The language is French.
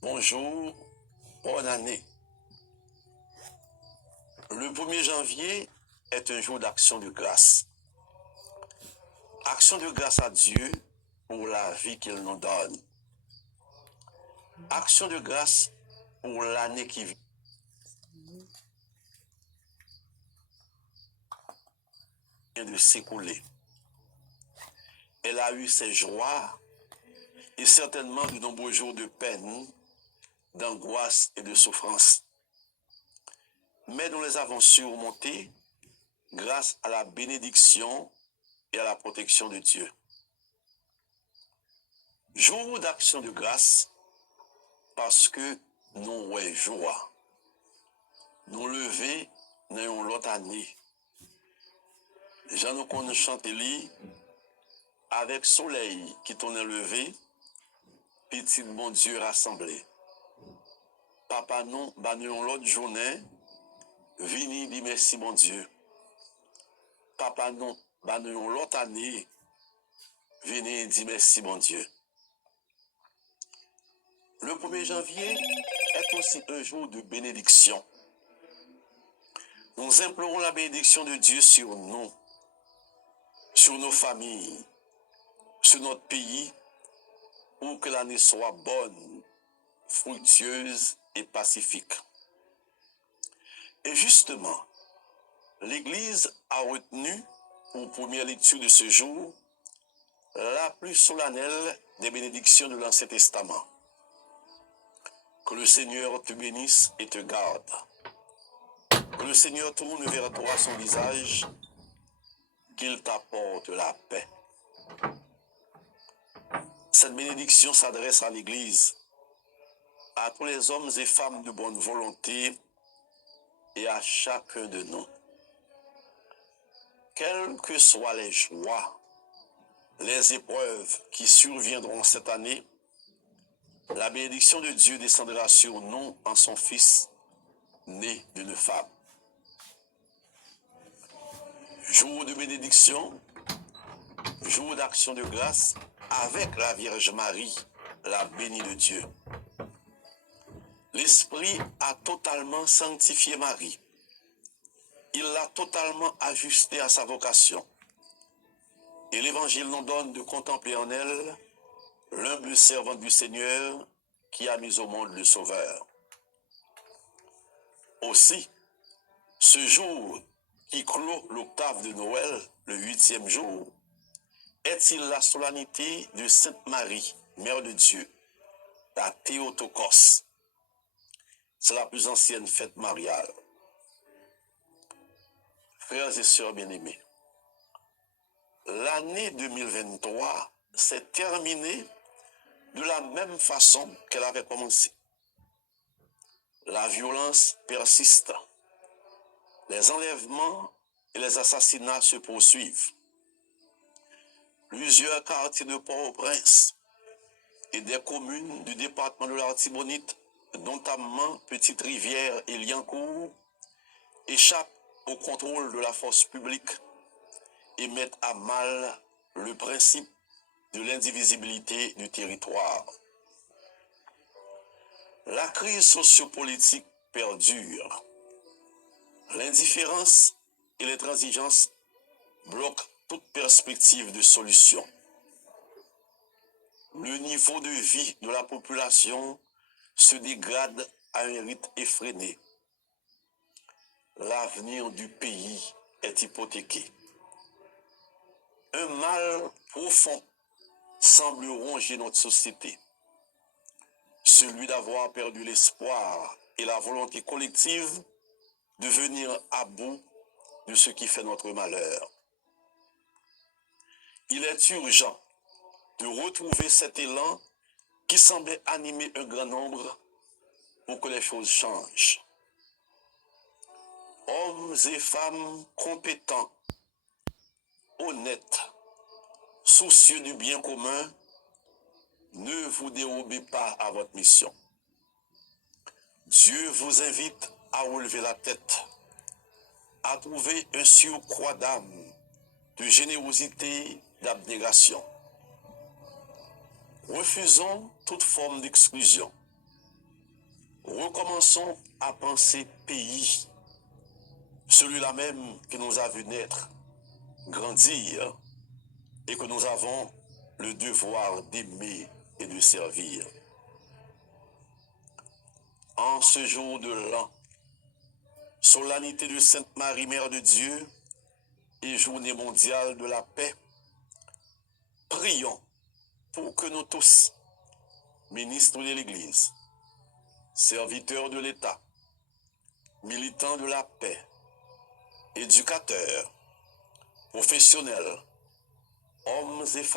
Bonjour, bonne année. Le 1er janvier est un jour d'action de grâce. Action de grâce à Dieu pour la vie qu'il nous donne. Action de grâce pour l'année qui vient de s'écouler. Elle a eu ses joies et certainement de nombreux jours de peine, d'angoisse et de souffrance. Mais nous les avons surmontés grâce à la bénédiction et à la protection de Dieu. Jour d'action de grâce parce que nous avons joie. Nous lever dans l'autre année. Jean nous connaît chanter avec soleil qui tourne levé, petit bon Dieu rassemblé. Papa nous, nous l'autre journée, vini dit merci mon Dieu. Papa nous, nous l'autre année, vini dit merci mon Dieu. Le 1er janvier est aussi un jour de bénédiction. Nous implorons la bénédiction de Dieu sur nous, sur nos familles, sur notre pays, pour que l'année soit bonne, fructueuse et pacifique. Et justement, l'Église a retenu pour première lecture de ce jour la plus solennelle des bénédictions de l'Ancien Testament. Que le Seigneur te bénisse et te garde. Que le Seigneur tourne vers toi son visage, qu'il t'apporte la paix. Cette bénédiction s'adresse à l'Église, à tous les hommes et femmes de bonne volonté et à chacun de nous. Quelles que soient les joies, les épreuves qui surviendront cette année, la bénédiction de Dieu descendra sur nous en son Fils, né d'une femme. Jour de bénédiction, jour d'action de grâce avec la Vierge Marie, la bénie de Dieu. L'Esprit a totalement sanctifié Marie. Il l'a totalement ajustée à sa vocation. Et l'Évangile nous donne de contempler en elle l'humble servante du Seigneur qui a mis au monde le Sauveur. Aussi, ce jour qui clôt l'octave de Noël, le 8e jour, est-il la solennité de Sainte Marie, Mère de Dieu, la Théotokos. C'est la plus ancienne fête mariale. Frères et sœurs bien-aimés, l'année 2023 s'est terminée de la même façon qu'elle avait commencé. La violence persiste. Les enlèvements et les assassinats se poursuivent. Plusieurs quartiers de Port-au-Prince et des communes du département de l'Artibonite, notamment Petite-Rivière et Liancourt, échappent au contrôle de la force publique et mettent à mal le principe de l'indivisibilité du territoire. La crise sociopolitique perdure. L'indifférence et l'intransigeance bloquent toute perspective de solution. Le niveau de vie de la population se dégrade à un rythme effréné. L'avenir du pays est hypothéqué. Un mal profond semble ronger notre société. Celui d'avoir perdu l'espoir et la volonté collective de venir à bout de ce qui fait notre malheur. Il est urgent de retrouver cet élan qui semblait animer un grand nombre pour que les choses changent. Hommes et femmes compétents, honnêtes, soucieux du bien commun, ne vous dérobez pas à votre mission. Dieu vous invite à relever la tête, à trouver un surcroît d'âme, de générosité, d'abnégation. Refusons toute forme d'exclusion. recommençons à penser pays, celui-là même qui nous a vu naître, grandir, et que nous avons le devoir d'aimer et de servir. En ce jour de l'an, solennité de Sainte Marie, Mère de Dieu, et journée mondiale de la paix, prions pour que nous tous, ministres de l'Église, serviteurs de l'État, militants de la paix, éducateurs, professionnels, hommes et femmes,